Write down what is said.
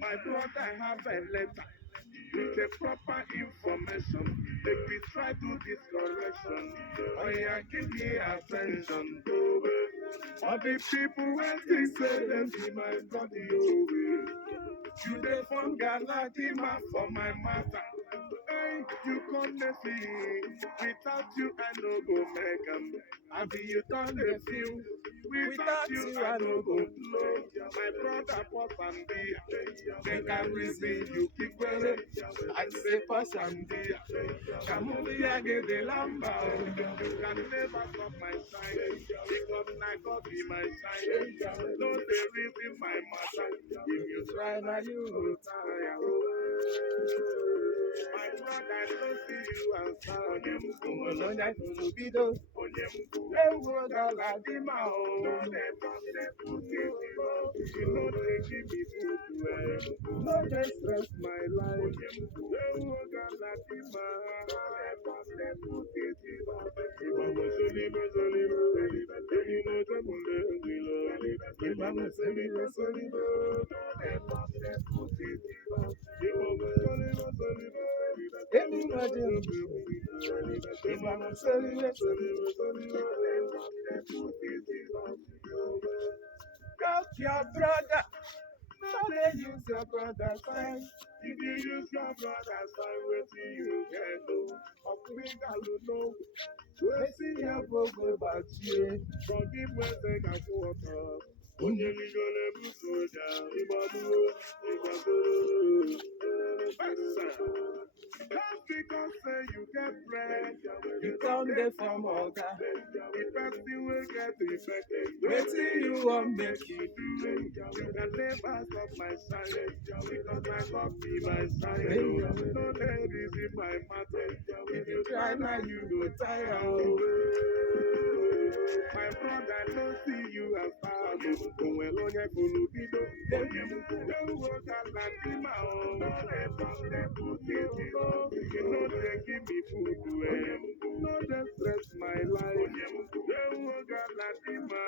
My brother, I have a letter with the proper information. If we try to this correction, oh yeah, give me attention. All the people when they say them be my body, you dey form Galatima for my matter. Hey, you come to see, without you I no go make 'em. I be you done the feel, without you I no go blow. My brother Pop and Dia, make I reason you keep well. I say pass and Dia, come on here get the lamba. You can never stop my shine, because I God be my shine. No they reason my matter, if you try now you will tire. My brother, I don't see you outside. Onye mkubido, ewo galadima o. You know they give me food, no they stress my life. Ewo galadima, Help your brother, no they use your brother's sign. If you use your brother's sign, wait till you can do. Okwigalu no, wait till you go back here. Forgive when they can go up. Onye ligole busoja, ibabu, ibabu. Just because say you get bread, you come there from Oga. The person will get infected. Wait till you want make you do. You can never stop my shine, because my God be my shine. No ladies in my matter. If you try now, you go tire. My brother don't see you as far as well on your Kulubido. You work at Latima. You know they give me food to eat. No they stress my life. You work at Latima.